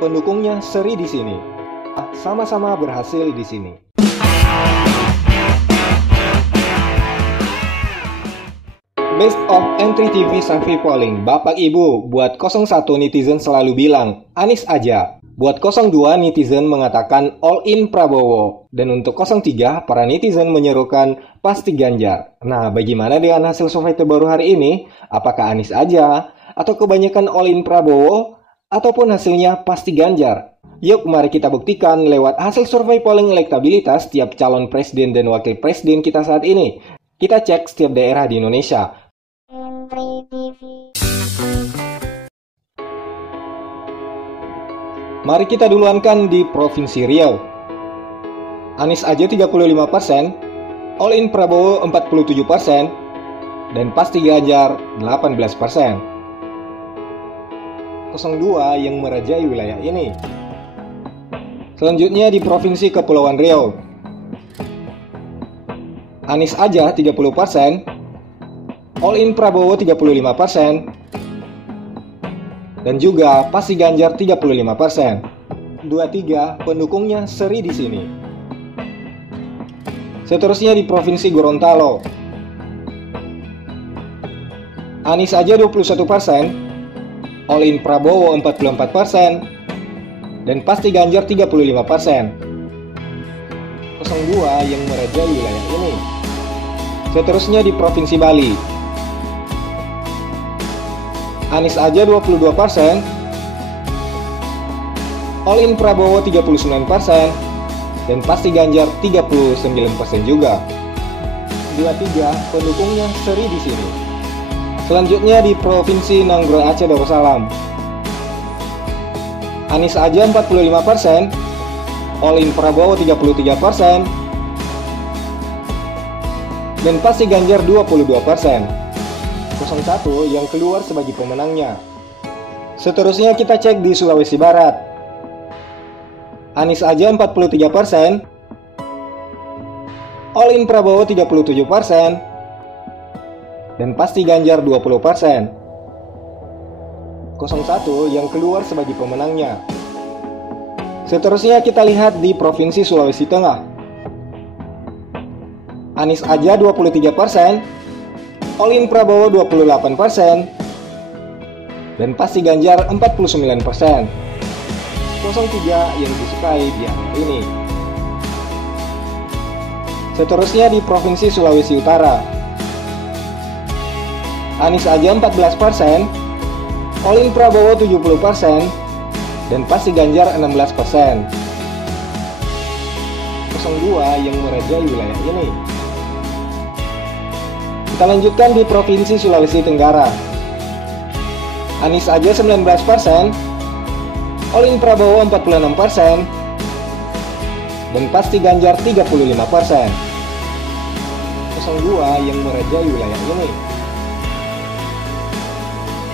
Pendukungnya seri di sini. Sama-sama berhasil di sini. Best of Entry TV Survey Polling. Bapak Ibu, buat 01 netizen selalu bilang Anies aja. Buat 02 netizen mengatakan all in Prabowo. Dan untuk 03 para netizen menyerukan pasti Ganjar. Nah, bagaimana dengan hasil survei terbaru hari ini? Apakah Anies aja? Atau kebanyakan all in Prabowo? Ataupun hasilnya pasti Ganjar? Yuk mari kita buktikan lewat hasil survei polling elektabilitas tiap calon presiden dan wakil presiden kita saat ini. Kita cek setiap daerah di Indonesia. Mari kita duluankan di Provinsi Riau. Anies aja 35%, all in Prabowo 47%, dan pasti Ganjar 18%. 02 yang merajai wilayah ini. Selanjutnya di Provinsi Kepulauan Riau. Anies aja 30%, all in Prabowo 35%, dan juga pasti Ganjar 35%. 23 pendukungnya seri di sini. Seterusnya di Provinsi Gorontalo. Anies aja 21%, all in Prabowo 44%, dan pasti Ganjar 35%. 02 yang merajai wilayah ini. Seterusnya di Provinsi Bali. Anies aja 22%, all in Prabowo 39%, dan pasti Ganjar 39% juga. 23 pendukungnya seri di sini. Selanjutnya di Provinsi Nanggro Aceh Darussalam. Anies aja 45%, all in Prabowo 33%, dan pasti Ganjar 22%. 01 yang keluar sebagai pemenangnya. Seterusnya kita cek di Sulawesi Barat. Anies aja 43%, all in Prabowo 37%, dan pasti Ganjar 20%. 01 yang keluar sebagai pemenangnya. Seterusnya kita lihat di Provinsi Sulawesi Tengah. Anies aja 23%, all in Prabowo 28%, dan pasti Ganjar 49%. 03 yang disukai di area ini. Seterusnya di Provinsi Sulawesi Utara. Anies aja 14%, all in Prabowo 70%, dan pasti Ganjar 16%. 02 yang merajai wilayah ini. Kita lanjutkan di Provinsi Sulawesi Tenggara. Anies aja 19%, all in Prabowo 46%, dan pasti Ganjar 35%. 02 yang merajai wilayah ini.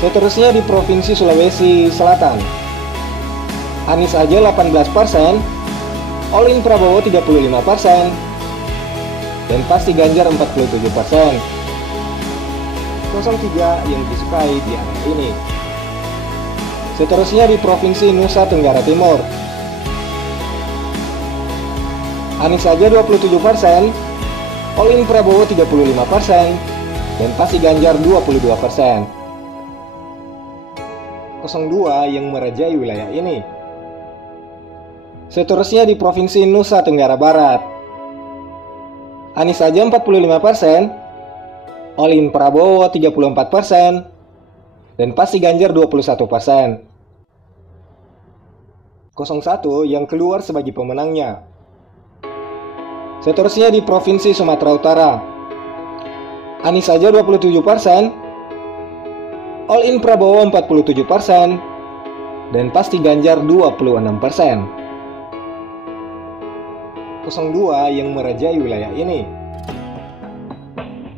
Seterusnya di Provinsi Sulawesi Selatan. Anies aja 18%, all in Prabowo 35%, dan pasti Ganjar 47%. 03 yang disukai di area ini. Seterusnya di Provinsi Nusa Tenggara Timur. Anies aja 27%, all in Prabowo 35%, dan pasti Ganjar 22%. 02 yang merajai wilayah ini. Seterusnya di Provinsi Nusa Tenggara Barat. Anies aja 45%, all in Prabowo 34%, dan pasti Ganjar 21%. 01 yang keluar sebagai pemenangnya. Seterusnya di Provinsi Sumatera Utara. Anies aja 27%, all in Prabowo 47%, dan pasti Ganjar 26%. 02 yang merajai wilayah ini.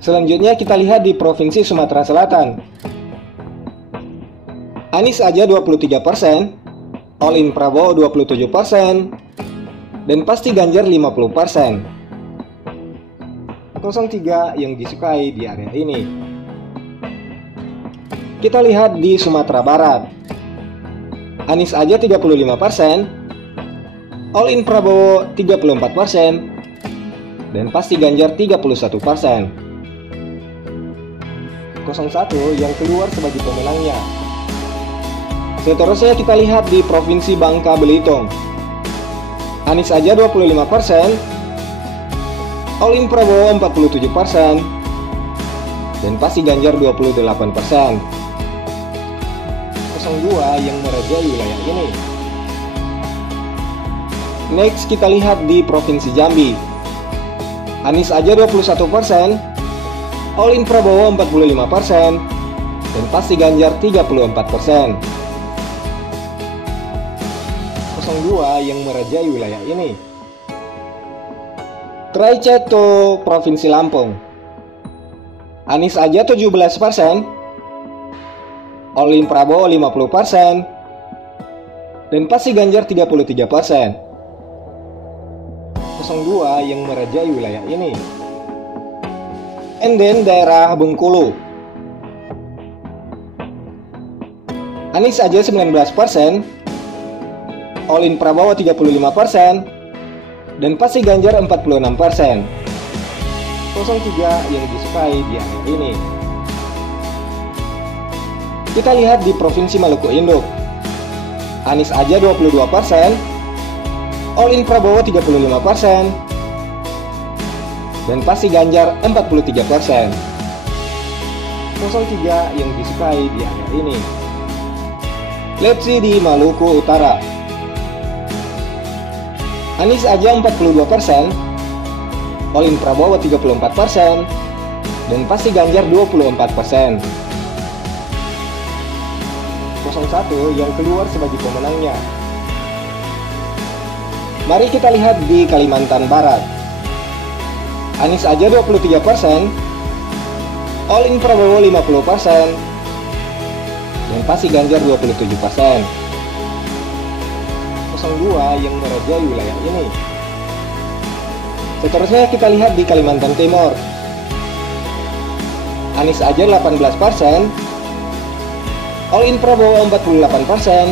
Selanjutnya kita lihat di Provinsi Sumatera Selatan. Anies aja 23%, all in Prabowo 27%, dan pasti Ganjar 50%. 03 yang disukai di area ini. Kita lihat di Sumatera Barat. Anies aja 35%, all in Prabowo 34%, dan pasti Ganjar 31%. 01 yang keluar sebagai pemenangnya. Seterusnya kita lihat di Provinsi Bangka Belitung. Anies aja 25%, all in Prabowo 47%, dan pasti Ganjar 28%. 02 yang merajai wilayah ini. Next kita lihat di Provinsi Jambi. Anies aja 21%, all in Prabowo 45%, dan pasti Ganjar 34%. 02 yang merajai wilayah ini. Traiceto, Provinsi Lampung. Anies aja 17%, all in Prabowo 50%, dan pasti Ganjar 33%. 02 yang merajai wilayah ini. And then daerah Bengkulu. Anies aja 19%, all in Prabowo 35%, dan pasti Ganjar 46%. 03 yang disukai di area ini. Kita lihat di Provinsi Maluku Induk. Anies aja 22%, all in Prabowo 35%, dan pasti Ganjar 43%. 03 yang disukai di area ini. Let's see di Maluku Utara. Anies aja 42%, all in Prabowo 34%, dan pasti Ganjar 24%. 01 yang keluar sebagai pemenangnya. Mari kita lihat di Kalimantan Barat. Anies aja 23%, all in Prabowo 50%, dan pasti Ganjar 27%. 02 yang merajai wilayah ini. Seterusnya kita lihat di Kalimantan Timur. Anies aja 18%, all in Prabowo 48%,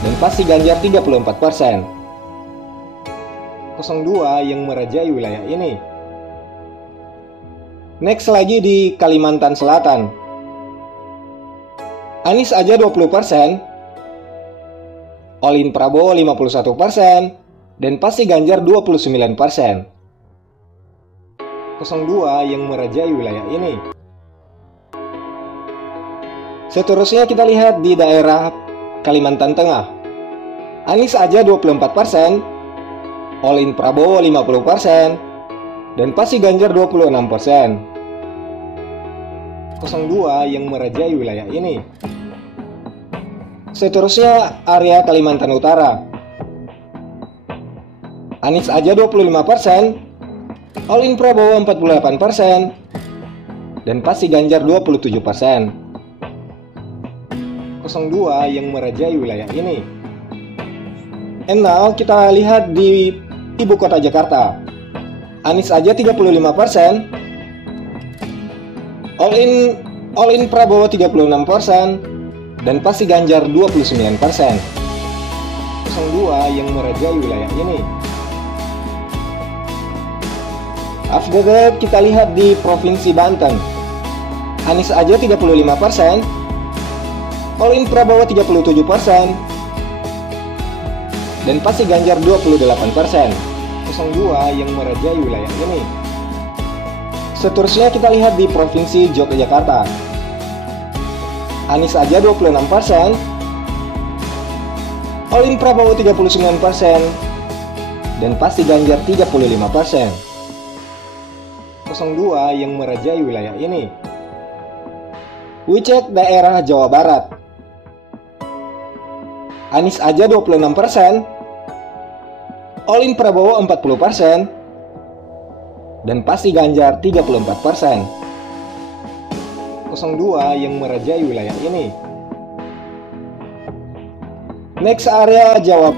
dan pasti Ganjar 34%. 02 yang merajai wilayah ini. Next lagi di Kalimantan Selatan. Anies aja 20%, all in Prabowo 51%, dan pasti Ganjar 29%. 02 yang merajai wilayah ini. Seterusnya kita lihat di daerah Kalimantan Tengah. Anies aja 24%, all in Prabowo 50%, dan pasti Ganjar 26%. 02 yang merajai wilayah ini. Seterusnya area Kalimantan Utara. Anies aja 25%, all in Prabowo 48%, dan pasti Ganjar 27%. 02 yang merajai wilayah ini. And now kita lihat di Ibu Kota Jakarta. Anies aja 35%, all in Prabowo 36%, dan pasti Ganjar 29%. 02 yang merajai wilayah ini. After that kita lihat di Provinsi Banten. Anies aja 35%, all in Prabowo 37%, dan pasti Ganjar 28%. 02 yang merajai wilayah ini. Seterusnya kita lihat di Provinsi Yogyakarta. Anies aja 26%, all in Prabowo 39%, dan pasti Ganjar 35%. 02 yang merajai wilayah ini. We check daerah Jawa Barat. Anies aja 26%, all in Prabowo 40%, dan pasti Ganjar 34%. 02 yang merajai wilayah ini. Next area Jawa.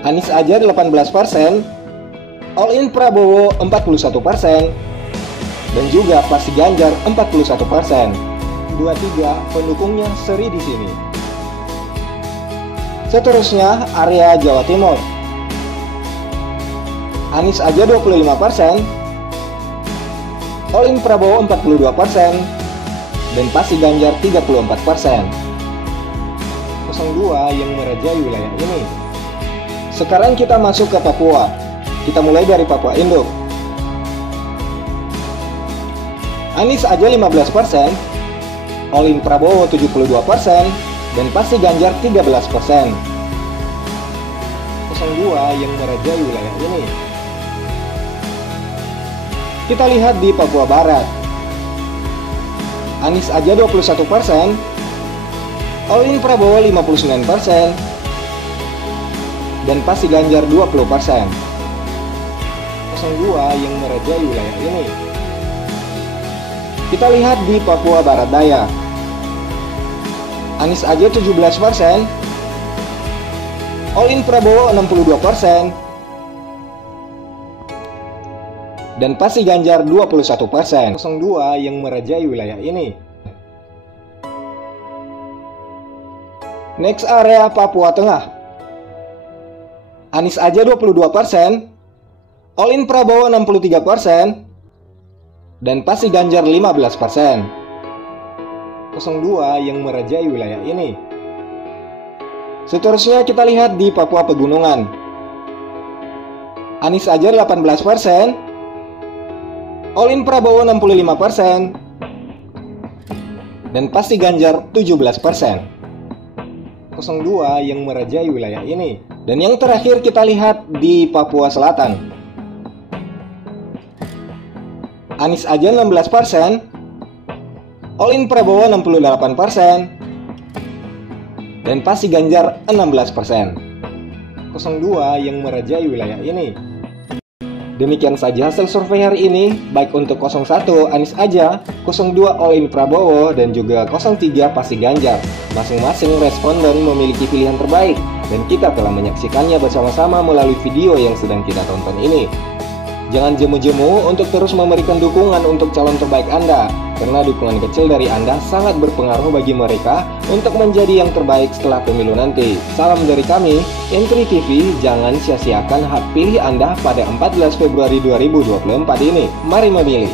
Anies aja 18%, all in Prabowo 41%, dan juga pasti Ganjar 41%. 23 pendukungnya seri di sini. Seterusnya area Jawa Timur. Anies aja 25%, All In Prabowo 42%, dan pasti Ganjar 34%. 02 yang merajai wilayah ini. Sekarang kita masuk ke Papua. Kita mulai dari Papua Induk. Anies aja 15%, All In Prabowo 72%, dan pasti Ganjar 13%. 02 yang merajai wilayah ini. Kita lihat di Papua Barat. Anies aja 21%, All In Prabowo 59%, dan pasti Ganjar 20%. 02 yang merajai wilayah ini. Kita lihat di Papua Barat Daya. Anies aja 17%, All In Prabowo 62%, dan pasti Ganjar 21%. 02 yang merajai wilayah ini. Next area Papua Tengah. Anies aja 22%, All In Prabowo 63%, dan pasti Ganjar 15%. 02 yang merajai wilayah ini. Seterusnya kita lihat di Papua Pegunungan. Anies aja 18%, All In Prabowo 65%, dan pasti Ganjar 17%. 02 yang merajai wilayah ini. Dan yang terakhir kita lihat di Papua Selatan. Anies aja 16%, All In Prabowo 68%, dan pasti Ganjar 16%. 02 yang merajai wilayah ini. Demikian saja hasil survei hari ini, baik untuk 01 Anies aja, 02 All In Prabowo, dan juga 03 pasti Ganjar. Masing-masing responden memiliki pilihan terbaik, dan kita telah menyaksikannya bersama-sama melalui video yang sedang kita tonton ini. Jangan jemu-jemu untuk terus memberikan dukungan untuk calon terbaik Anda, karena dukungan kecil dari Anda sangat berpengaruh bagi mereka untuk menjadi yang terbaik setelah pemilu nanti. Salam dari kami, Entri TV, jangan sia-siakan hak pilih Anda pada 14 Februari 2024 ini. Mari memilih.